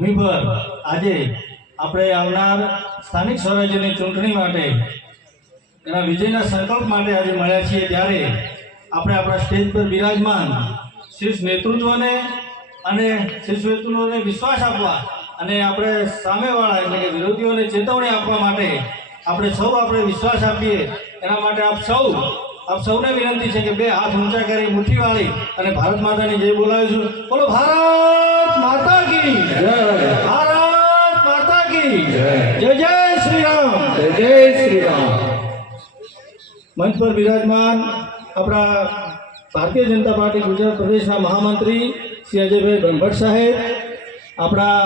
ભૂમિ પર આજે આપણે આવનાર સ્થાનિક સ્વરાજ્યની ચૂંટણી માટે એના વિજયના સંકલ્પ માટે આજે મળ્યા છીએ, ત્યારે આપણે આપણા સ્ટેજ પર બિરાજમાન શીર્ષ નેતૃત્વને અને શીર્ષ નેતૃત્વને વિશ્વાસ આપવા અને આપણે સામેવાળા એટલે કે વિરોધીઓને ચેતવણી આપવા માટે આપણે વિશ્વાસ આપીએ, એના માટે આપ સૌને વિનંતી છે કે બે હાથ ઊંચા કરી મુઠ્ઠી વાળી અને ભારત માતાની જય બોલાવીશું. બોલો ભારત માતા કી જય, ભારત માતા કી જય, જય જય શ્રી રામ, જય જય શ્રી રામ. મંચ પર બિરાજમાન આપણા ભારતીય જનતા પાર્ટી ગુજરાત પ્રદેશના મહામંત્રી શ્રી અજયભાઈ બ્રહ્મભટ્ટ સાહેબ, આપણા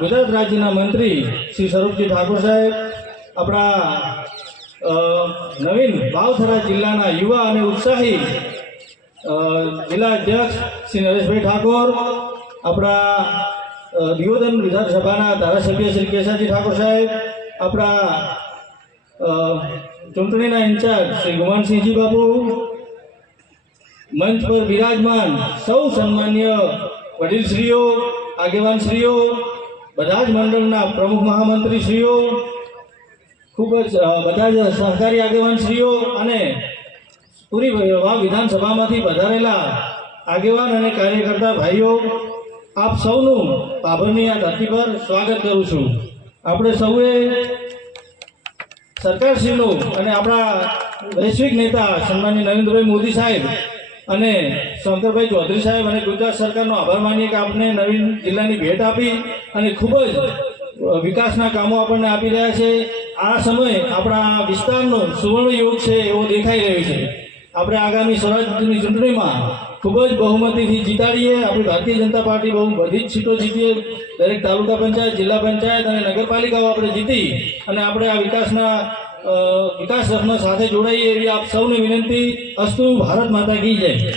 ગુજરાત રાજ્યના મંત્રી શ્રી સ્વરૂપજી ઠાકોર સાહેબ, આપણા નવીન ભાવથરા જિલ્લાના યુવા અને ઉત્સાહી જિલ્લા અધ્યક્ષ શ્રી નરેશભાઈ ઠાકોર, આપણા દિયોદન વિધાનસભાના ધારાસભ્ય શ્રી કેશાજી ઠાકોર સાહેબ, આપણા ચૂંટણીના ઇન્ચાર્જ શ્રી ગુમાનસિંહજી બાપુ, મંચ પર બિરાજમાન સૌ સન્માન્ય વડીલશ્રીઓ, આગેવાનશ્રીઓ, બધા જ મંડળના પ્રમુખ મહામંત્રીશ્રીઓ, ખૂબ જ બધા જ સહકારી આગેવાનશ્રીઓ અને પૂરી વિધાનસભામાંથી પધારેલા આગેવાન અને કાર્યકર્તા ભાઈઓ, આપ સૌનું ભાભરની આ ધરતી પર સ્વાગત કરું છું. આપણે સૌએ સરકારશ્રીનું અને આપણા વૈશ્વિક નેતા સન્માનીય નરેન્દ્રભાઈ મોદી સાહેબ અને શંકરભાઈ ચૌધરી સાહેબ અને ગુજરાત સરકારનો આભાર માનીએ કે આપને નવીન જિલ્લાની ભેટ આપી અને ખૂબ જ વિકાસના કામો આપણને આપી રહ્યા છે. આ સમય આપણા વિસ્તારનો સુવર્ણ યુગ છે એવો દેખાઈ રહ્યો છે. આપણે આગામી સ્વરાજ્યની ચૂંટણીમાં ખૂબ જ બહુમતીથી જીતાડીએ. આપણી ભારતીય જનતા પાર્ટી બધી જ સીટો જીતીએ. દરેક તાલુકા પંચાયત, જિલ્લા પંચાયત અને નગરપાલિકાઓ આપણે જીતી અને આપણે આ વિકાસ રથમાં સાથે જોડાઈએ એવી આપ સૌને વિનંતી. અસ્તુ. ભારત માતા કી જય.